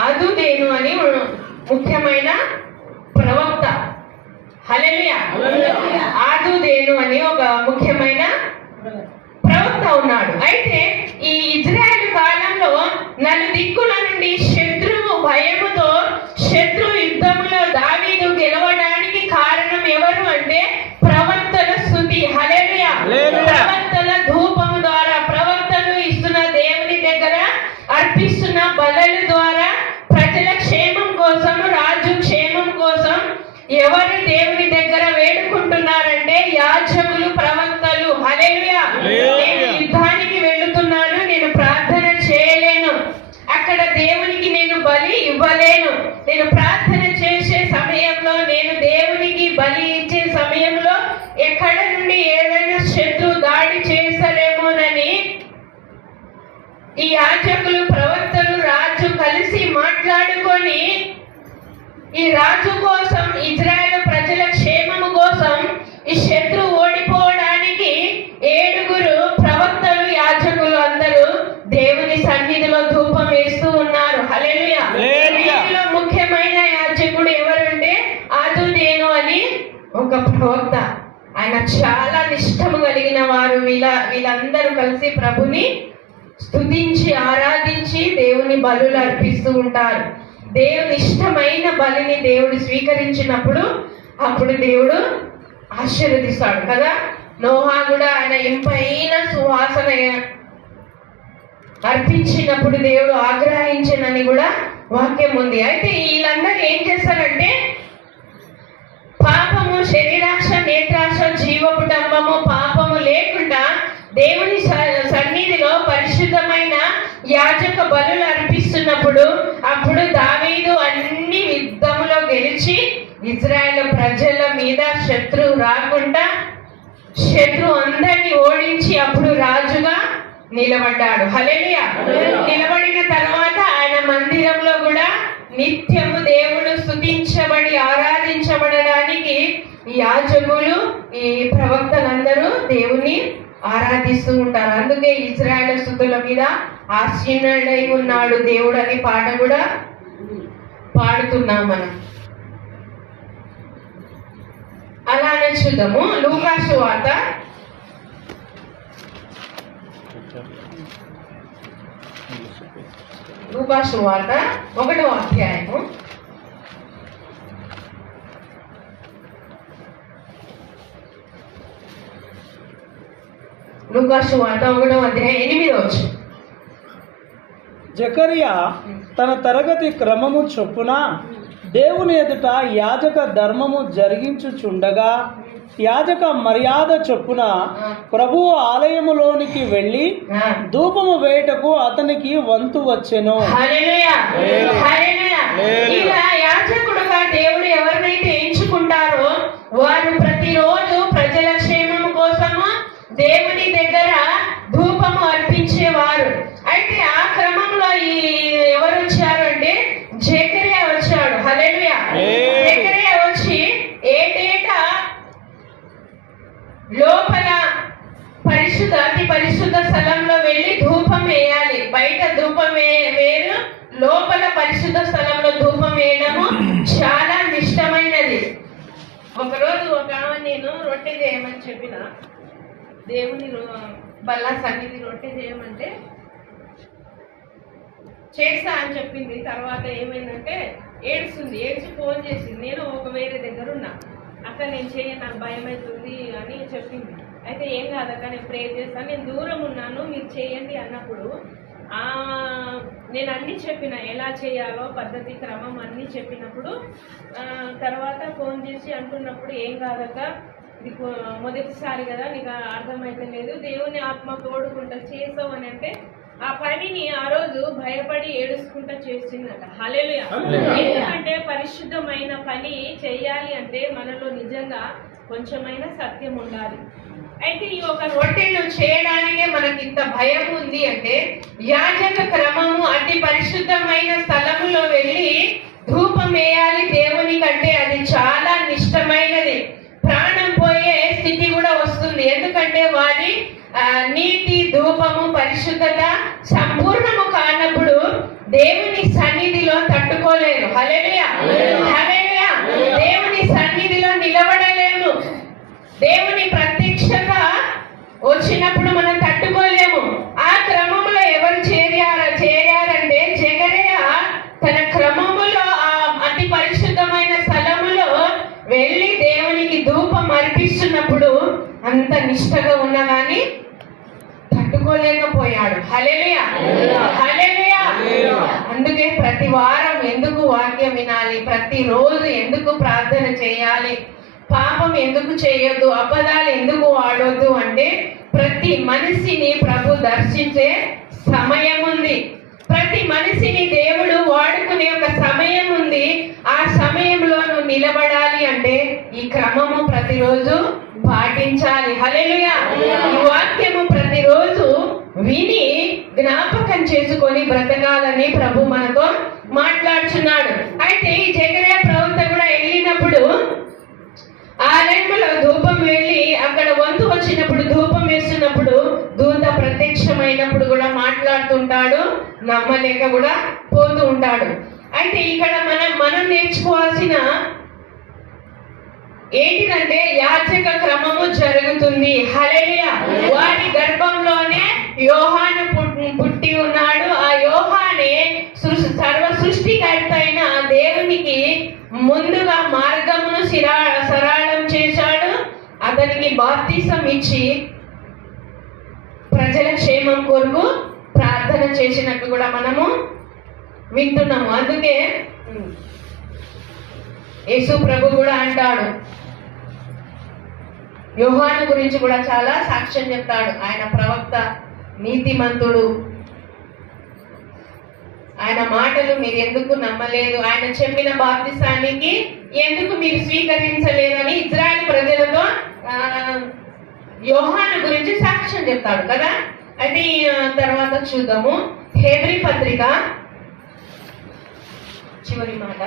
అదుదేను అని ముఖ్యమైన ప్రవక్త. హల్లెలూయా. అదుదేను అని ఒక ముఖ్యమైన ప్రవక్త ఉన్నాడు. అయితే ఈ ఇజ్రాయెల్ కాలంలో నలుదిక్కుల నుండి శత్రువు భయముతో శత్రు యుద్ధములో దావీదు గెలవడానికి కారణం ఎవరు అంటే ప్రవక్తల స్తుతి. హల్లెలూయా. ప్రవక్తల ధూపము ద్వారా, ప్రవక్తలు ఇస్తున్న దేవుని దగ్గర అర్పిస్తున్న బలుల ద్వారా ప్రజల క్షేమం కోసం, రాజు క్షేమం కోసం ఎవరు దేవుని దగ్గర వేడుకుంటున్నారంటే యాజకులు, ప్రవక్తలు. హల్లెలూయా. నేను యుద్ధానికి వెళుతున్నాను, నేను ప్రార్థన చేయలేను, అక్కడ దేవునికి నేను బలి ఇవ్వలేను, నేను ప్రార్థన చేసే సమయంలో, నేను దేవునికి బలి ఇచ్చే సమయంలో ఎక్కడ నుండి ఏదైనా శత్రు దాడి చేస్తారేమోనని ఈ యాజకులు, ప్రవక్తలు, రాజు కలిసి మాట్లాడుకొని ఈ రాజు కోసం, ఇజ్రాయెల్ ప్రజల క్షేమము కోసం, ఈ శత్రు ఓడిపోవడానికి 7 ప్రవక్తలు, యాజకులు అందరూ దేవుని సన్నిధిలో ధూపం వేస్తూ ఉన్నారు. హల్లెలూయా. వీరిలో ముఖ్యమైన యాజకుడు ఎవరంటే అదుదేను అని ఒక ప్రవక్త. ఆయన చాలా నిష్ఠము కలిగిన వారు. వీళ్ళందరూ కలిసి ప్రభుని స్తుతించి ఆరాధించి దేవుని బలులు అర్పిస్తూ ఉంటారు. దేవుని ఇష్టమైన బలిని దేవుడు స్వీకరించినప్పుడు అప్పుడు దేవుడు ఆశీర్వదిస్తాడు కదా. నోహా కూడా ఆయన ఇంపైన సువాసన అర్పించినప్పుడు దేవుడు ఆగ్రహించనని కూడా వాక్యం ఉంది. అయితే వీళ్ళందరూ ఏం చేస్తారంటే పాపము, శరీరాశ, నేత్రాశ, జీవపు డంబము, పాపము లేకుండా దేవుని సన్నిధిలో పరిశుద్ధమైన యాజక బలులు అర్పిస్తున్నప్పుడు అప్పుడు దావీదు అన్ని యుద్ధములో గెలిచి ఇజ్రాయెల్ ప్రజల మీద శత్రువు రాకుండా శత్రు అందరినీ ఓడించి అప్పుడు రాజుగా నిలబడ్డాడు. హల్లెలూయా. నిలబడిన తర్వాత ఆయన మందిరంలో కూడా నిత్యము దేవుడు స్తుతించబడి ఆరాధించబడడానికి ఈ యాజకులు, ఈ ప్రవక్తలందరూ దేవుని ఆరాధిస్తూ ఉంటారు. అందుకే ఇజ్రాయెల్ స్తుతుల మీద ఆసీనుడై ఉన్నాడు దేవుడు అని పాట కూడా పాడుతున్నాం మనం. అలానే చూద్దాము లూకా సువార్త 1వ అధ్యాయము 1వ అధ్యాయం 8వ వచనం. జకరియా తన తరగతి క్రమము చొప్పున దేవుని ఎదుట యాజక ధర్మము జరిగించుచుండగా యాజక మర్యాద చొప్పున ప్రభు ఆలయములోనికి వెళ్ళి ధూపము వేయటకు అతనికి వంతు వచ్చెను. ఇలా యాజకుడుగా దేవుడు ఎవరినైతే ఎంచుకుంటారో వారు ప్రతిరోజు ప్రజల క్షేమము కోసము దేవుని దగ్గర ధూపము అర్పించేవారు. అయితే ఆ క్రమంలో ఎవరు వచ్చారు అంటే జకరియా వచ్చాడు. హల్లెలూయా. జకరియా వచ్చి ఏటేటా లోపల అతి లోపల పరిశుద్ధ స్థలంలో ధూపం వేయడము చాలా నిష్టమైనది. ఒకరోజు ఒక ఆమె నేను రొట్టె చేయమని చెప్పిన, దేవుని బల్ల సన్నిధి రొట్టె చేయమంటే చేస్తా అని చెప్పింది. తర్వాత ఏమైందంటే ఏడ్చి ఫోన్ చేసింది. నేను ఒక వేరే దగ్గర ఉన్నా, అక్క నేను చేయను, నాకు భయం అవుతుంది అని చెప్పింది. అయితే ఏం కాదక్క, నేను ప్రే చేస్తాను, నేను దూరం ఉన్నాను, మీరు చేయండి అన్నప్పుడు నేను అన్నీ చెప్పిన, ఎలా చేయాలో పద్ధతి క్రమం అన్నీ చెప్పినప్పుడు తర్వాత ఫోన్ చేసి అంటున్నప్పుడు ఏం కాదక్క, నీకు మొదటిసారి కదా, నీకు అర్థమైతే లేదు, దేవుని ఆత్మ తోడుకుంటా చేసావు అని అంటే ఆ పనిని ఆ రోజు భయపడి ఏడుచుకుంటా చేసిందట. హల్లెలూయా. ఎందుకంటే పరిశుద్ధమైన పని చేయాలి అంటే మనలో నిజంగా కొంచెమైనా సత్యం ఉండాలి. అయితే ఈ ఒక రొట్టెను చేయడానికే మనకి ఇంత భయం ఉంది అంటే యాజక క్రమము అతి పరిశుద్ధమైన స్థలములో వెళ్ళి ధూపం వేయాలి దేవుని కంటే అది చాలా నిష్టమైనది. ప్రాణం పోయే స్థితి కూడా వస్తుంది. ఎందుకంటే వారి నీటి ధూపము పరిశుద్ధత సంపూర్ణము కానప్పుడు దేవుని సన్నిధిలో తట్టుకోలేరు. హల్లెలూయా, హల్లెలూయా. దేవుని సన్నిధిలో నిలబడలేము. దేవుని ప్రత్యక్షత వచ్చినప్పుడు మనం తట్టుకోలేము. ఆ క్రమంలో ఎవరు చేరారంటే జకరియా తన క్రమములో ఆ అతి పరిశుద్ధమైన స్థలములో వెళ్ళి దేవునికి ధూపం అర్పిస్తున్నప్పుడు అంత నిష్టగా ఉన్నా కానీ తట్టుకోలేకపోయాడు. హల్లెలూయా, హల్లెలూయా. అందుకే ప్రతి వారం ఎందుకు వాక్యం వినాలి, ప్రతిరోజు ఎందుకు ప్రార్థన చేయాలి, పాపం ఎందుకు చేయొద్దు, అబద్ధాలు ఎందుకు ఆడొద్దు అంటే ప్రతి మనిషిని ప్రభు దర్శించే సమయం ఉంది. ప్రతి మనిషిని దేవుడు వాడుకునే ఒక సమయం ఉంది. ఆ సమయంలో నువ్వు నిలబడాలి అంటే ఈ క్రమము ప్రతిరోజు పాటించాలి. హల్లెలూయా. ఈ వాక్యము ప్రతిరోజు విని జ్ఞాపకం చేసుకొని బ్రతకాలని ప్రభు మనతో మాట్లాడుచున్నాడు. అయితే ఈ జకరియా ప్రవక్త కూడా వెళ్ళినప్పుడు ఆ లైన్లో ధూపం వెళ్ళి అక్కడ వంతు వచ్చినప్పుడు ధూపం వేస్తున్నప్పుడు దూత ప్రత్యక్షమైనప్పుడు కూడా మాట్లాడుతుంటాడు, నమ్మలేక కూడా పోతూ ఉంటాడు. అయితే ఇక్కడ మనం నేర్చుకోవాల్సిన ఏంటిదంటే యాజక క్రమము జరుగుతుంది. హల్లెలూయా. వారి గర్భంలోనే యోహాను పుట్టి ఉన్నాడు. ఆ యోహానే సర్వ సృష్టికర్త అయిన దేవునికి ముందుగా మార్గమును సరళం చేశాడు. అతనికి బాప్తిసం ఇచ్చి ప్రజల క్షేమం కొరకు ప్రార్థన చేసినట్టు కూడా మనము వింటున్నాము. అందుకే యేసు ప్రభు కూడా అంటాడు, యోహాను గురించి కూడా చాలా సాక్ష్యం చెప్తాడు. ఆయన ప్రవక్త, నీతిమంతుడు, ఆయన మాటలు మీరు ఎందుకు నమ్మలేదు, ఆయన చెప్పిన బాప్తిసానికి ఎందుకు మీరు స్వీకరించలేదని ఇజ్రాయెల్ ప్రజలతో యోహాను గురించి సాక్ష్యం చెప్తాడు కదా. అయితే తర్వాత చూద్దాము హెబ్రీ పత్రిక చివరి మాట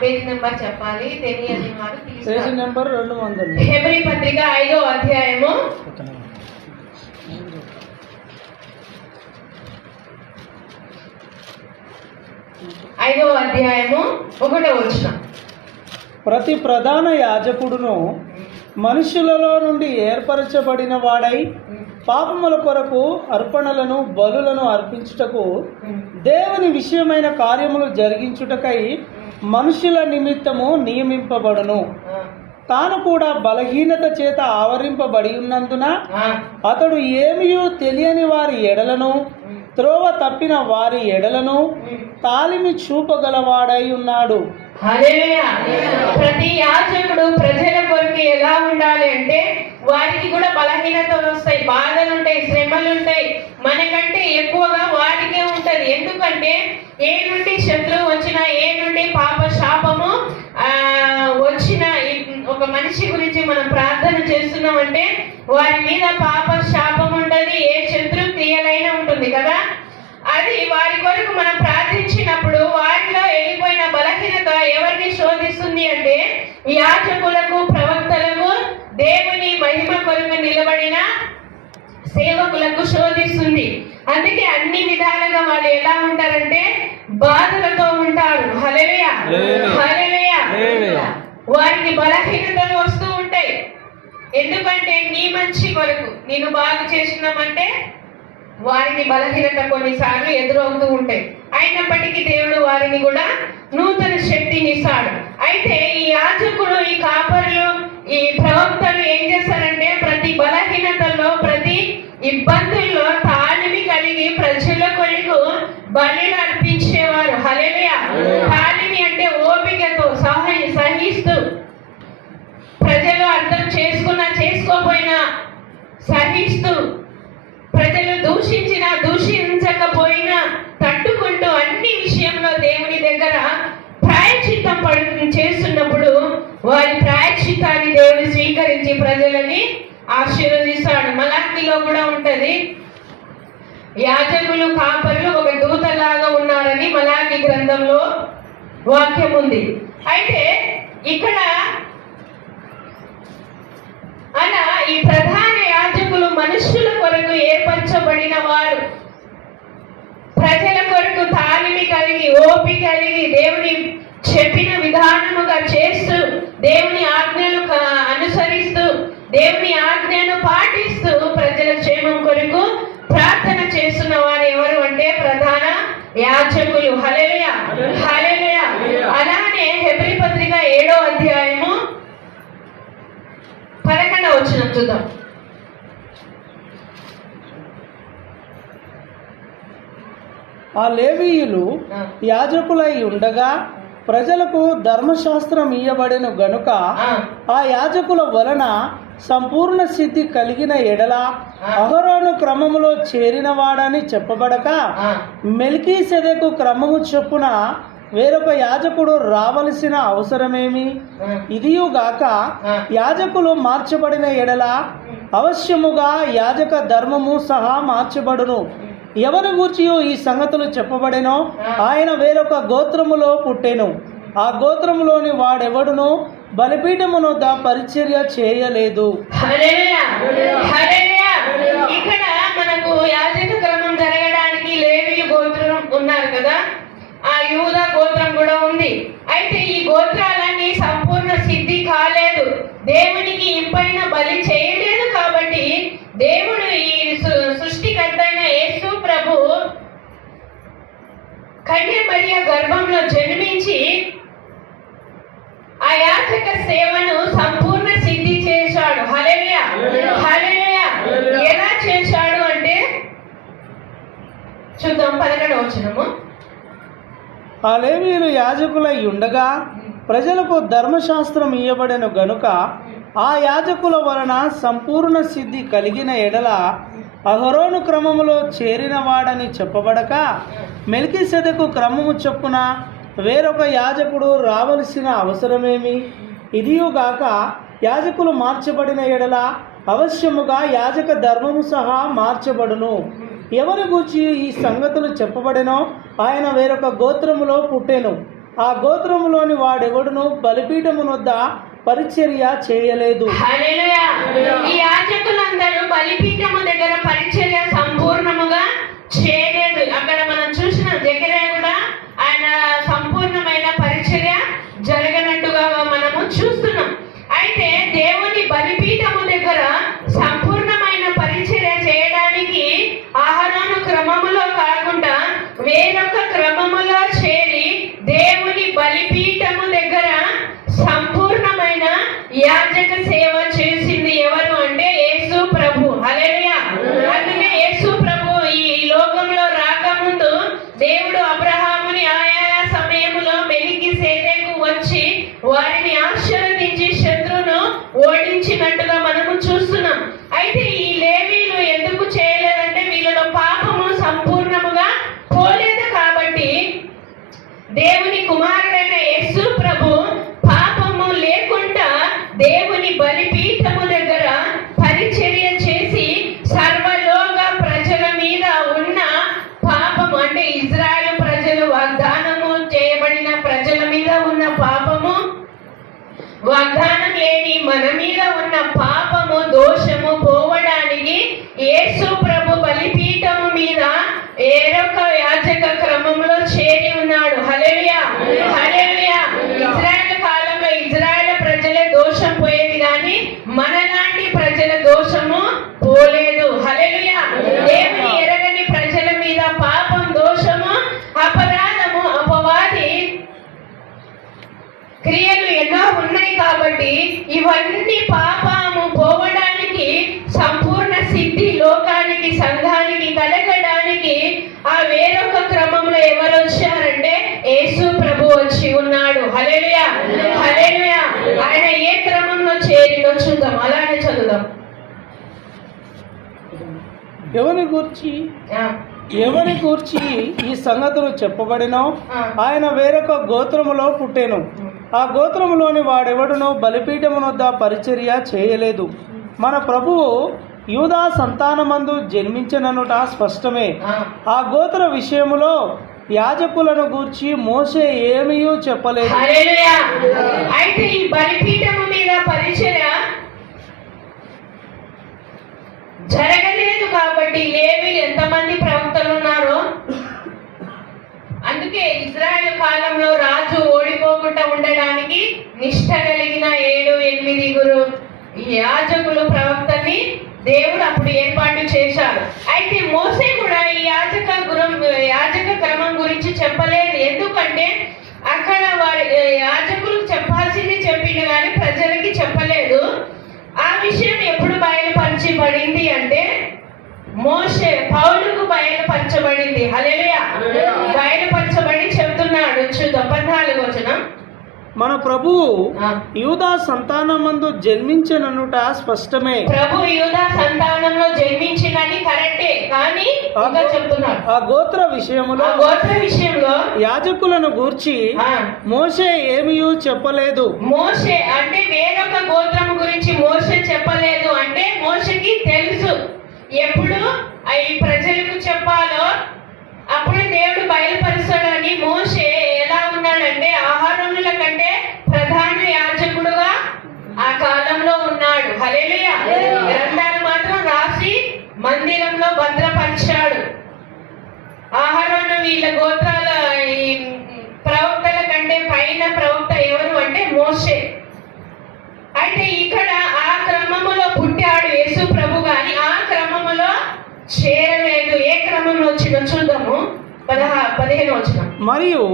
పేజీ నెంబర్ చెప్పాలి, తెలియని వారు పేజీ నెంబర్ 200. హెబ్రీ పత్రిక 5వ అధ్యాయము 1వ వచనం. ప్రతి ప్రధాన యాజకుడును మనుషులలో నుండి ఏర్పరచబడిన వాడై పాపముల కొరకు అర్పణలను బలులను అర్పించుటకు దేవుని విషయమైన కార్యములు జరిగించుటకై మనుషుల నిమిత్తము నియమింపబడును. తాను కూడా బలహీనత చేత ఆవరింపబడి ఉన్నందున అతడు ఏమియూ తెలియని వారి ఎడలను త్రోవ తప్పిన వారి ఎడలను తాలిమి చూపగలవాడై ఉన్నాడు. హల్లెలూయా. ప్రతి యాజకుడు ప్రజల కొరకు ఎలా ఉండాలి అంటే వారికి కూడా బలహీనతలు వస్తాయి, బాధలు ఉంటాయి, శ్రమలు ఉంటాయి. మనకంటే ఎక్కువగా వారికే ఉంటది. ఎందుకంటే ఏ నుండి శత్రువు వచ్చినా, ఏ నుండి పాప శాపము వచ్చిన ఒక మనిషి గురించి మనం ప్రార్థన చేస్తున్నామంటే వారి మీద పాప శాపం ఉంటది, ఏ శత్రు క్రియలైనా ఉంటుంది కదా. అది వారి కొరకు మనం ప్రార్థించినప్పుడు వారిలో వెళ్ళిపోయిన బలహీనత ఎవరిని శోధిస్తుంది అంటే యాజకులకు, ప్రవక్తలకు, దేవుని మహిమ కొరకు నిలబడిన సేవకులకు శోధిస్తుంది. అందుకే అన్ని విధాలుగా వాళ్ళు ఎలా ఉంటారంటే బాధలతో ఉంటారు. హల్లెలూయా, హల్లెలూయా. వారికి బలహీనతలు వస్తూ ఉంటాయి. ఎందుకంటే నీ మంచి కొరకు నేను బాగు చేసినామంటే వారికి బలహీనత కొన్నిసార్లు ఎదురవుతూ ఉంటాయి. అయినప్పటికీ దేవుడు వారిని కూడా నూతన శక్తిని ఇస్తాడు. అయితే ఈ యాజకుడు, ఈ కాపరులు, ఈ ప్రవక్తలు ఏం చేస్తారంటే ప్రతి బలహీనతల్లో, ప్రతి ఇబ్బందుల్లో తాళిమి కలిగి ప్రజల కొరకు బలిని అర్పించేవారు. హల్లెలూయా. తాళిమి అంటే ఓపికతో సహిస్తూ, ప్రజలు అర్థం చేసుకున్నా చేసుకోపోయినా సహిస్తూ, ప్రజలు దూషించినా దూషించకపోయినా తట్టుకుంటూ అన్ని విషయంలో దేవుని దగ్గర ప్రాయశ్చిత్తం చేస్తున్నప్పుడు వారి ప్రాయశ్చిత్తాన్ని దేవుడు స్వీకరించి ప్రజలని ఆశీర్వదిస్తాడు. మలాఖీలో కూడా ఉంటది, యాజకులు కాపరులు ఒక దూతలాగా ఉన్నారని మలాఖీ గ్రంథంలో వాక్యం ఉంది. అయితే ఇక్కడ అలా ఈ ప్రధాన యాజకులు మనుషుల కొరకు ఏర్పరచబడిన వారు, ప్రజల కొరకు తాళిమి కలిగి ఓపిక కలిగి దేవుని చెప్పిన విధానముగా చేస్తూ, దేవుని ఆజ్ఞలు అనుసరిస్తూ, దేవుని ఆజ్ఞను పాటిస్తూ ప్రజల క్షేమం కొరకు ప్రార్థన చేస్తున్న వారు ఎవరు అంటే ప్రధాన యాజకులు. హల్లెలూయా, హల్లెలూయా. అలానే హెబ్రీ పత్రిక 7వ అధ్యాయము 11వ వచనం చూద్దాం. ఆ లేవీయులు యాజకులై ఉండగా ప్రజలకు ధర్మశాస్త్రం ఇయ్యబడిన గనుక ఆ యాజకుల వలన సంపూర్ణ సిద్ధి కలిగిన ఎడల అహరోను క్రమములో చేరినవాడని చెప్పబడక మెల్కీసెదెకు క్రమము చొప్పున వేరొక యాజకుడు రావలసిన అవసరమేమి? ఇదియుగాక యాజకులు మార్చబడిన ఎడల అవశ్యముగా యాజక ధర్మము సహా మార్చబడును. ఎవరి గూర్చి ఈ సంగతులు చెప్పబడెనో ఆయన వేరొక గోత్రములో పుట్టెను. ఆ గోత్రములోని వాడెవడును బలిపీఠమునొద్ద పరిచర్య చేయలేదు. హల్లెలూయా, హల్లెలూయా. ఇక్కడ మనకు యాజక క్రమం జరగడానికి లేవీయుల గోత్రం ఉన్నారు కదా, ఆ యూదా గోత్రం కూడా ఉంది. అయితే ఈ గోత్రాలన్నీ సంపూర్ణ సిద్ధి కాలేదు, దేవునికి ఇంపైన బలి చేయలేదు. కాబట్టి దేవుడు ఈ సృష్టికర్త అయిన యేసు ప్రభు కన్య మరియ గర్భంలో జన్మించి ఆ యాజక సేవను సంపూర్ణ సిద్ధి చేశాడు. హల్లెలూయా, హల్లెలూయా. ఎలా చేశాడు అంటే చూద్దాం 11వ వచనము. ఆ లేవీయులు యాజకులై ఉండగా ప్రజలకు ధర్మశాస్త్రం ఇయ్యబడెను గనుక ఆ యాజకుల వలన సంపూర్ణ సిద్ధి కలిగిన ఎడల అహరోను క్రమములో చేరినవాడని చెప్పబడక మెల్కీసెదెకు క్రమము చొప్పున వేరొక యాజకుడు రావలసిన అవసరమేమి? ఇదియుగాక యాజకులు మార్చబడిన ఎడల అవశ్యముగా యాజక ధర్మము సహా మార్చబడును. ఎవరి గూర్చి ఈ సంగతులు చెప్పబడెనో ఆయన వేరొక గోత్రములో పుట్టెను. ఆ గోత్రములోని వాడెవడును బలిపీఠమునొద్ద పరిచర్య చేయలేదు. హల్లెలూయా. ఈ యాజకులందరూ బలిపీఠము దగ్గర పరిచర్య సంపూర్ణముగా చేయలేదు. అక్కడ మనం చూసిన దగ్గర కూడా ఆయన సంపూర్ణమైన పరిచర్య జరగనట్టుగా మనము చూస్తున్నాం. అయితే దేవుని బలిపీఠము దగ్గర సంపూర్ణమైన పరిచర్య చేయడానికి అహరోను క్రమములో కాకుండా వేరొక క్రమములో చేరి దేవుని బలిపీఠము దగ్గర సంపూర్ణమైన యాజక సేవ చేసింది ఎవరు అంటే యేసు ప్రభు. హల్లెలూయా. అందుకే యేసు ప్రభు ఈ లోకంలో రాకముందు దేవుడు అబ్రహాముని ఆయా సమయంలో మెల్కీసెదెకు వచ్చి వారిని ఆశీర్వదించి శత్రువును ఓడించినట్టుగా మనము చూస్తున్నాం. అయితే ఈ లేవీయులు ఎందుకు చేయలేదంటే వీళ్ళలో పాపము సంపూర్ణముగా పోలేదు. కాబట్టి దేవుని కుమారుడైన యేసు ప్రభు పాపము లేకుండా దేవుని బలిపీఠము దగ్గర పరిచర్య చేసి సర్వలోక ప్రజల మీద ఉన్న పాపము అంటే ఇజ్రాయెల్ ప్రజలు వాగ్దానము చేయబడిన ప్రజల మీద ఉన్న పాపము, వాగ్దానం లేని మన మీద ఉన్న పాపము దోషము పోవడానికి యేసు కాబట్టి ఇవన్నీ పాపము పోవడానికి, సంపూర్ణ సిద్ధి లోకానికి సంఘానికి కలగడానికి ఆ వేరొక క్రమంలో ఎవరు వచ్చారంటే యేసు ప్రభు వచ్చి ఉన్నాడు. హల్లెలూయా, హల్లెలూయా. ఆయన ఏ క్రమంలో చేరిందో చూద్దాం, అలానే చదువుదాం. ఎవరి గూర్చి ఈ సంగతులు చెప్పబడినో ఆయన వేరొక గోత్రములో పుట్టెను. ఆ గోత్రములోని వాడెవడునో బలిపీఠమునొద్ద పరిచర్య చేయలేదు. మన ప్రభువు యూదా సంతానమందు జన్మించననుట స్పష్టమే. ఆ గోత్ర విషయములో యాజకులను గూర్చి మోషే ఏమీ చెప్పలేదు. హల్లెలూయా. అయితే ఈ బలిపీఠము మీద పరిచర్య జరగలేదు కాబట్టి లేవీలు ఎంతమంది ప్రవక్తలు ఉన్నారో, అందుకే ఇజ్రాయెల్ కాలంలో రాజు ఓడిపోకుండా ఉండడానికి నిష్ఠ కలిగిన 7-8 యాజకులు ప్రవక్తని దేవుడు అప్పుడు ఏర్పాటు చేశారు. అయితే మోసే కూడా ఈ యాజక క్రమం గురించి చెప్పలేదు. ఎందుకంటే అక్కడ వారి యాజకులకు చెప్పాల్సింది చెప్పింది కానీ ప్రజలకి చెప్పలేదు. ఆ విషయం ఎప్పుడు బయలుపరచబడింది అంటే మోషే పౌలుకు బయలుపరచబడింది. హల్లెలూయా. బయలుపరచబడి చెప్తున్నాడు. చూద్దాం 14వ వచనం. మన ప్రభువు యూదా సంతానమందు జన్మించననుట స్పష్టమే. ప్రభు యూదా సంతానంలో జన్మించినని కరెక్టే, కానీ ఇంకా చెప్తున్నాడు ఆ గోత్ర విషయంలో యాజకులను గూర్చి మోషే ఏమీ చెప్పలేదు. మోషే అంటే వేరొక గోత్రం గురించి మోషే చెప్పలేదు. అంటే మోషేకి తెలుసు ఎప్పుడు ఈ ప్రజలకు చెప్పాలో అప్పుడు దేవుడు బయలుపరుస్తాడని. మోషే ఎలా ఉన్నాడంటే ఆహారోనుల కంటే ప్రధాన యాజకుడుగా ఆ కాలంలో ఉన్నాడు. హల్లెలూయా. గ్రంథాలు మాత్రం రాసి మందిరంలో భద్రపరిచాడు. ఆహారోను వీళ్ళ గోత్రాల ఈ ప్రవక్తల కంటే పైన ప్రవక్త ఎవరు అంటే మోషే. అయితే ఇక్కడ ఆ క్రమములో పుట్టాడు యేసు ప్రభు, గాని ఆ క్రమములో చేరలేదు. ఏ క్రమంలో వచ్చిందో చూద్దాము. 15వ వచనం. మరియు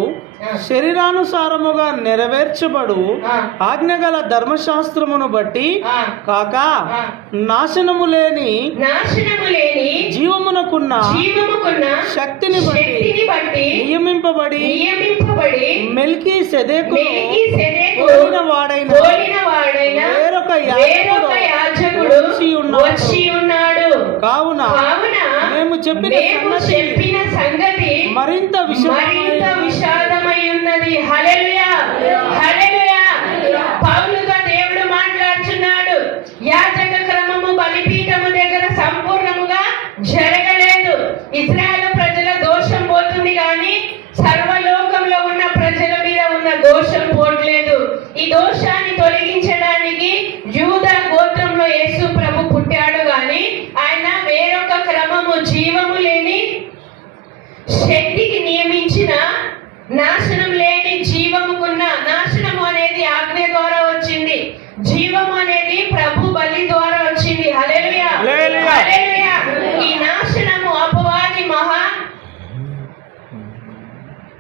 శరీరానుసారముగా నెరవేర్చబడు ఆజ్ఞగల ధర్మశాస్త్రమును బట్టి కాక నాశనము లేని జీవమునకున్న శక్తిని బట్టి నియమింపబడి మెల్కీసెదెకు వాడైన వేరొక యాజకుడు వచ్చి ఉన్నాడు. కావున మేము చెప్పిన సంగతి మరింత విషాదమై ఉన్నది. హల్లెలూయా, హల్లెలూయా. పౌలుగా దేవుడు మాట్లాడుతున్నాడు. యాజక క్రమము బలిపీఠము దగ్గర సంపూర్ణముగా జరగలేదు. ఇశ్రాయేలు ప్రజల దోషం పోతుంది కానీ సర్వలోకంలో ఉన్న ప్రజల మీద ఉన్న దోషం పోట్లేదు. ఈ దోషాన్ని తొలగించడానికి యూదా గోత్రంలో యేసు ప్రభు పుట్టాడు గాని ఆయన వేరొక క్రమము జీవము లేని శక్తికి నియమించిన నాశనం లేని జీవముకున్న నాశనము అనేది ఆజ్ఞ ద్వారా వచ్చింది. జీవము అనేది ప్రభు బలి ద్వారా వచ్చింది. హల్లెలూయా, హల్లెలూయా. ఈ నాశనము అపవాది మహా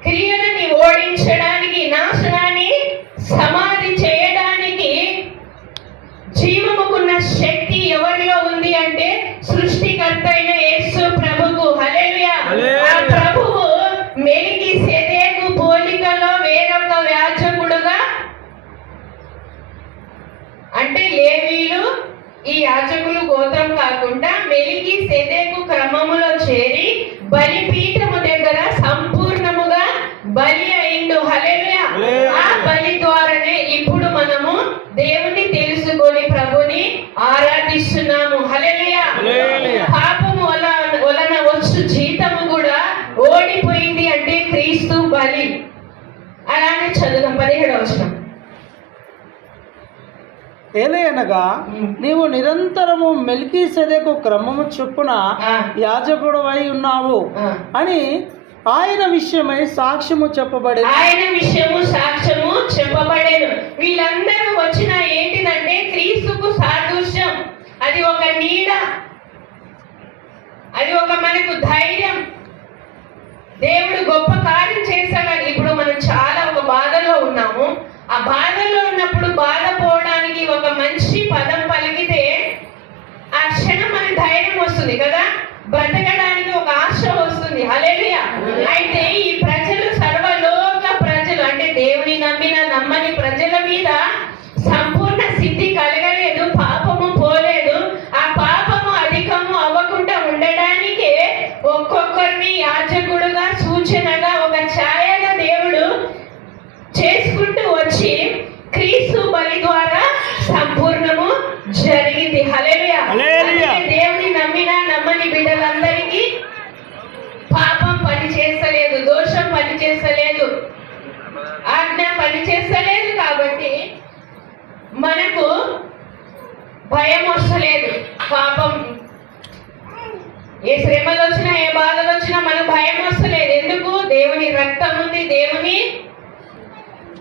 క్రియలని ఓడించడానికి, నాశనాన్ని సమాధి చేయడానికి జీవముకున్న శక్తి ఎవరిలో ఉంది అంటే సృష్టికర్త అయిన యేసు ప్రభుకు. హల్లెలూయా. ఆ ప్రభువు మెల్కీసెదెకు పోలికలో వేరొక యాజకుడుగా, అంటే లేవీలు ఈ యాజకులు గోత్రం కాకుండా మెల్కీసెదెకు క్రమములో చేరి బలిపీఠము దగ్గర సంపూర్ణముగా బలి అయిండు. హల్లెలూయా. ఆ బలి ద్వారానే ఇప్పుడు మనము దేవుని తెలుసుకొని ప్రభుని ఆరాధిస్తున్నాము. హల్లెలూయా. పాపము వలన వచ్చు జీతము కూడా ఓడిపోయింది అంటే క్రీస్తు బలి. అలానే చదువు 17వ వచనం. ఏలయనగా నీవు నిరంతరము మెల్కీసెదెకు క్రమము చొప్పున యాజకుడవై ఉన్నావు అని ఆయన విషయమై సాక్ష్యము చెప్పబడేది. ఆయన విషయము సాక్ష్యము చెప్పబడేను. వీళ్ళందరూ వచ్చిన ఏంటిదంటే క్రీస్తుకు సాదృశ్యం. అది ఒక నీడ, అది ఒక మనకు ధైర్యం. దేవుడు గొప్ప కార్యం చేశాడని. ఇప్పుడు మనం చాలా ఒక బాధలో ఉన్నాము. ఆ బాధలో ఉన్నప్పుడు బాధ పోవడానికి ఒక మంచి పదం పలికితే ఆ క్షణం మనకి ధైర్యం వస్తుంది కదా, బ్రతకడానికి ఒక ఆశ వస్తుంది. హల్లెలూయా. అయితే ఈ ప్రజలు సర్వలోక ప్రజలు అంటే దేవుని నమ్మని ప్రజల మీద సంపూర్ణ సిద్ధి కలగలేదు, పాపము పోలేదు. ఆ పాపము అధికము అవ్వకుండా ఉండడానికే ఒక్కొక్కరిని యాజకుడుగా సూచనగా ఒక ఛాయగా దేవుడు చేసుకుంటూ వచ్చి క్రీస్తు బలి ద్వారా సంపూర్ణము జరిగింది. హల్లెలూయా. దేవుని నమ్మని బిడ్డలందరికీ పాపం పని చేస్తలేదు, దోషం పని చేస్తలేదు, ఆజ్ఞ పని చేస్తలేదు. కాబట్టి మనకు భయం వస్తలేదు. పాపం ఏ శ్రమలు వచ్చినా ఏ బాధలు వచ్చినా మనకు భయం వస్తలేదు. ఎందుకు? దేవుని రక్తం ఉంది, దేవుని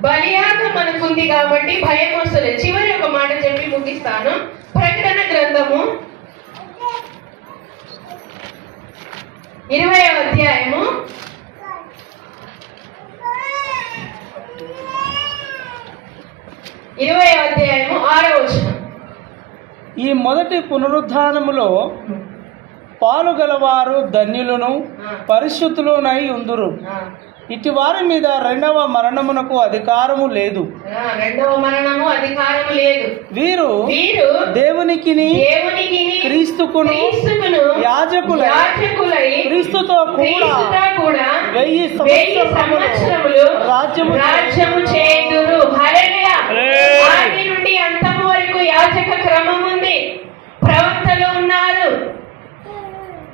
బలియాగం మనకుంది కాబట్టి భయం వస్తలేదు. చివరి ఒక మాట చెప్పి ముగిస్తాను. ప్రకటన గ్రంథము 20వ అధ్యాయము 6వ వచనం. ఈ మొదటి పునరుద్ధానములో పాలుగలవారు ధన్యులను పరిశుద్ధులునై ఉందురు. ఇటు వారి మీద రెండవ మరణమునకు అధికారము లేదు. రెండవ మరణము అధికారము లేదు. వీరు దేవునికి క్రీస్తుకును యాజకులై క్రీస్తుతో కూడా 1000 సంవత్సరములు రాజ్యము చేయుదురు. హల్లెలూయా. ఆది నుండి అంతము వరకు యాజక క్రమం ఉంది, ప్రవక్తలు ఉన్నారు.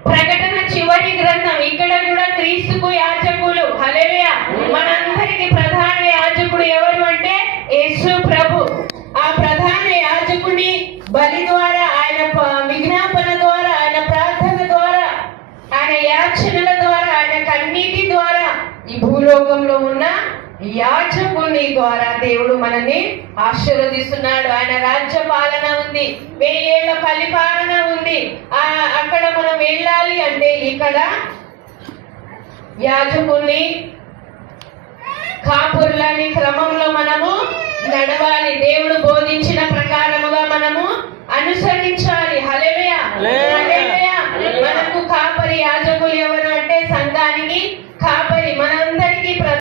ప్రకటన చివరి గ్రంథం, ఇక్కడ కూడా క్రీస్తుకు యాజకులు. హల్లెలూయా. మనందరికి ప్రధాన యాజకుడు ఎవరు అంటే యేసు ప్రభు. ఆ ప్రధాన యాజకుని బలి ద్వారా, ఆయన విజ్ఞాపన ద్వారా, ఆయన ప్రార్థన ద్వారా, ఆయన యాచనల ద్వారా, ఆయన కన్నీటి ద్వారా ఈ భూలోకంలో ఉన్న యాజకుని ద్వారా దేవుడు మనల్ని ఆశీర్వదిస్తున్నాడు. ఆయన రాజ్య పాలన ఉంది, 1000 ఏళ్ల పరిపాలన ఉంది. అక్కడ మనం వెళ్ళాలి అంటే ఇక్కడ యాజకుని కాపుర్లని క్రమంలో మనము నడవాలి. దేవుడు బోధించిన ప్రకారముగా మనము అనుసరించాలి. హల్లెలూయా.